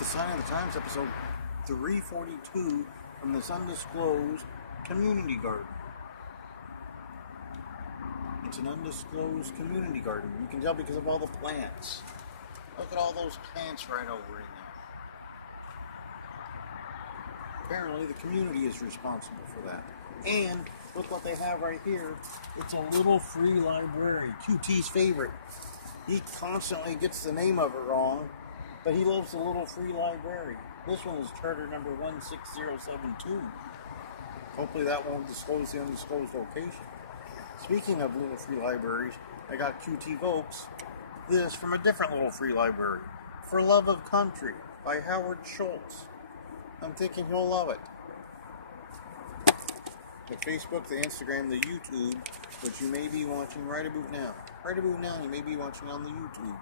The Sign of the Times, episode 342 from this undisclosed community garden. It's an undisclosed community garden. You can tell because of all the plants. Look at all those plants right over in there. Apparently the community is responsible for that. And look what they have right here. It's a little free library. QT's favorite. He constantly gets the name of it wrong, but he loves the little free library. This one is charter number 16072. Hopefully that won't disclose the undisclosed location. Speaking of little free libraries, I got QT Volks this from a different little free library. For Love of Country by Howard Schultz. I'm thinking he'll love it. The Facebook, the Instagram, the YouTube, which you may be watching right about now. Right about now, you may be watching on the YouTube.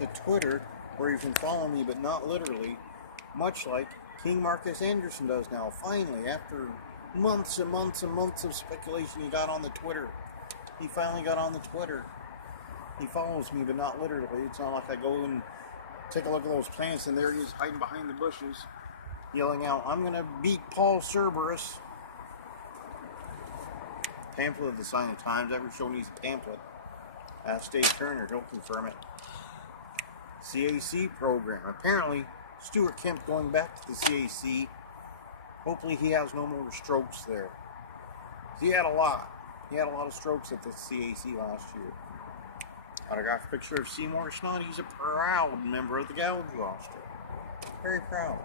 The Twitter, where you can follow me, but not literally, much like King Marcus Anderson does now. Finally, after months and months and months of speculation, he got on the Twitter. He finally got on the Twitter. He follows me, but not literally. It's not like I go and take a look at those plants, and there he is hiding behind the bushes, yelling out, "I'm going to beat Paul Cerberus." Pamphlet of the Sign of the Times. Every show needs a pamphlet. Ask Dave Turner, he'll confirm it. CAC program. Apparently, Stuart Kemp going back to the CAC. Hopefully he has no more strokes there. He had a lot. He had a lot of strokes at the CAC last year. Autographed picture of Seymour Snoddy. He's a proud member of the Gouge roster. Very proud.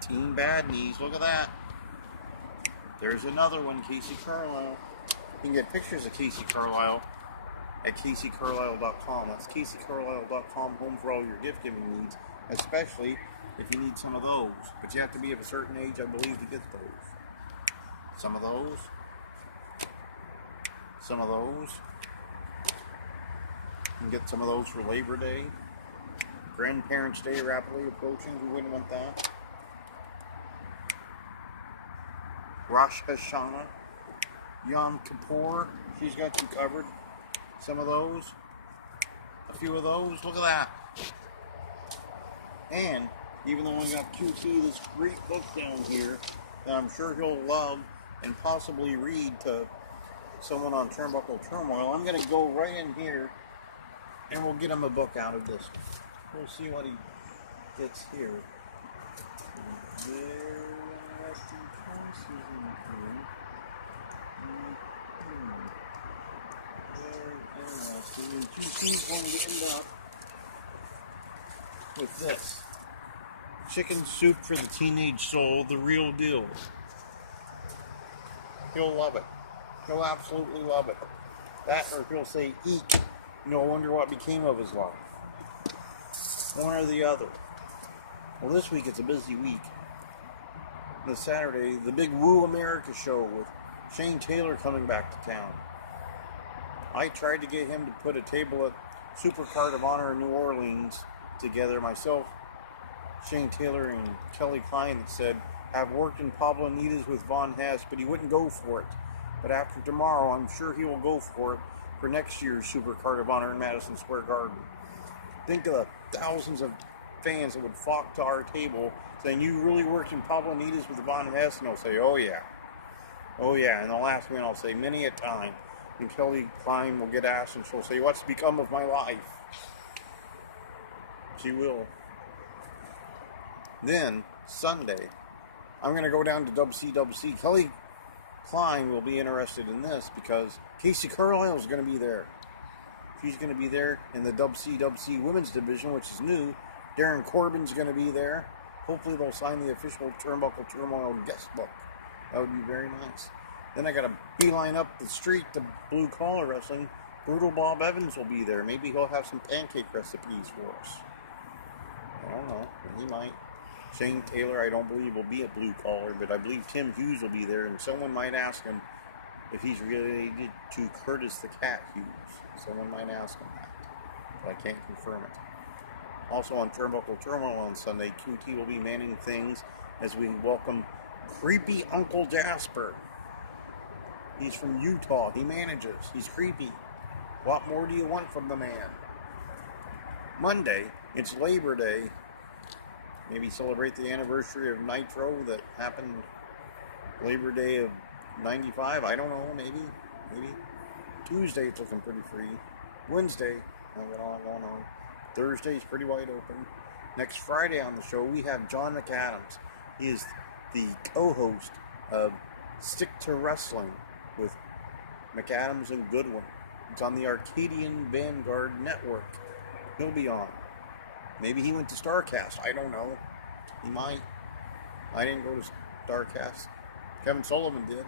Team Bad Knees. Look at that. There's another one, Casey Carlisle. You can get pictures of Casey Carlisle at CaseyCarlisle.com. That's CaseyCarlisle.com, home for all your gift giving needs, especially if you need some of those. But you have to be of a certain age, I believe, to get those. Some of those. Some of those. You can get some of those for Labor Day. Grandparents' Day rapidly approaching. Who wouldn't want that? Rosh Hashanah. Yom Kippur. She's got you covered. Some of those. A few of those. Look at that. And even though I got QT this great book down here that I'm sure he'll love and possibly read to someone on Turnbuckle Turmoil, I'm going to go right in here and we'll get him a book out of this. We'll see what he gets here. Very interesting choices in here. Very interesting. And QT's going to end up with this. Chicken Soup for the Teenage Soul, the real deal. He'll love it. He'll absolutely love it. That, or he'll say, eek. No wonder what became of his life. One or the other. Well, this week it's a busy week. This Saturday, the big Woo America show with Shane Taylor coming back to town. I tried to get him to put a table at Supercard of Honor in New Orleans together. Myself, Shane Taylor, and Kelly Klein that said, have worked in Pablo Nidas with Von Hess, but he wouldn't go for it. But after tomorrow, I'm sure he will go for it for next year's Supercard of Honor in Madison Square Garden. Think of the thousands of fans that would flock to our table saying, you really worked in Pablo Nidas with Von Hess? And they'll say, oh yeah. Oh yeah. And they'll ask me and I'll say, many a time. And Kelly Klein will get asked and she'll say, what's become of my life? She will. Then, Sunday, I'm going to go down to WC. Kelly Klein will be interested in this because Casey Carlisle is going to be there. She's going to be there in the WC women's division, which is new. Darren Corbin's going to be there. Hopefully they'll sign the official Turnbuckle Turmoil guest book. That would be very nice. Then I got to beeline up the street to Blue Collar Wrestling. Brutal Bob Evans will be there. Maybe he'll have some pancake recipes for us. I don't know. He might. Shane Taylor, I don't believe, will be at Blue Collar, but I believe Tim Hughes will be there, and someone might ask him if he's related to Curtis the Cat Hughes. Someone might ask him that, but I can't confirm it. Also on Turnbuckle Turmoil on Sunday, QT will be manning things as we welcome creepy Uncle Jasper. He's from Utah. He manages. He's creepy. What more do you want from the man? Monday, it's Labor Day. Maybe celebrate the anniversary of Nitro that happened Labor Day of 95. I don't know, maybe. Tuesday, it's looking pretty free. Wednesday, not got a lot going on. Thursday's pretty wide open. Next Friday on the show, we have John McAdams. He is the co-host of Stick to Wrestling with McAdams and Goodwin. It's on the Arcadian Vanguard Network. He'll be on. Maybe he went to StarCast. I don't know. He might. I didn't go to StarCast. Kevin Sullivan did.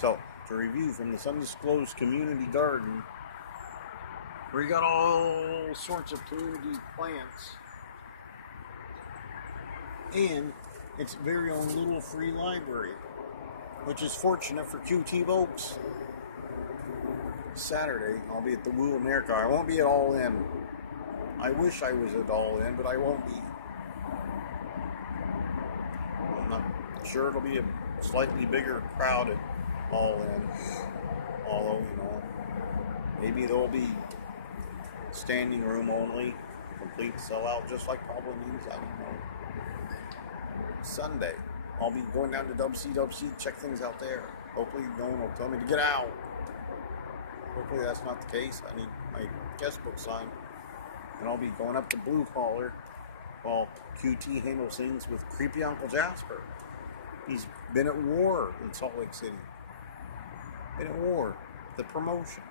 So, to review from this undisclosed community garden, where you got all sorts of community plants, and its very own little free library, which is fortunate for QT folks. Saturday, I'll be at the Woo America. I won't be at All In. I wish I was at All In, but I won't be. I'm not sure it'll be a slightly bigger crowd at All In. Although, maybe there'll be standing room only, complete sellout, just like Pablo needs. I don't know. Sunday, I'll be going down to WC, check things out there. Hopefully no one will tell me to get out. Hopefully that's not the case. I need my guest book signed. And I'll be going up to Blue Collar while QT handles things with Creepy Uncle Jasper. He's been at war in Salt Lake City. Been at war. The promotion.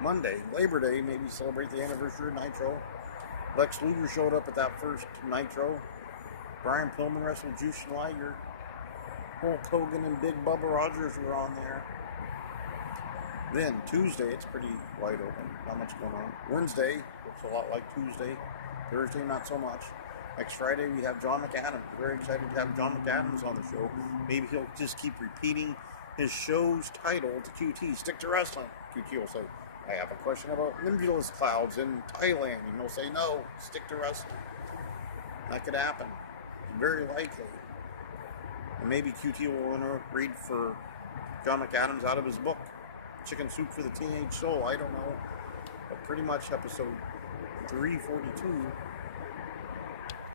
Monday, Labor Day, maybe celebrate the anniversary of Nitro. Lex Luger showed up at that first Nitro. Brian Pillman wrestled Jushin Liger. Hulk Hogan and Big Bubba Rogers were on there. Then Tuesday, it's pretty wide open. Not much going on. Wednesday looks a lot like Tuesday. Thursday, not so much. Next Friday, we have John McAdams. Very excited to have John McAdams on the show. Maybe he'll just keep repeating his show's title to QT, Stick to Wrestling. QT will say, I have a question about nebulous clouds in Thailand. And he'll say, no, stick to wrestling. That could happen. Very likely. And maybe QT will read for John McAdams out of his book, Chicken Soup for the Teenage Soul. I don't know. But pretty much episode 342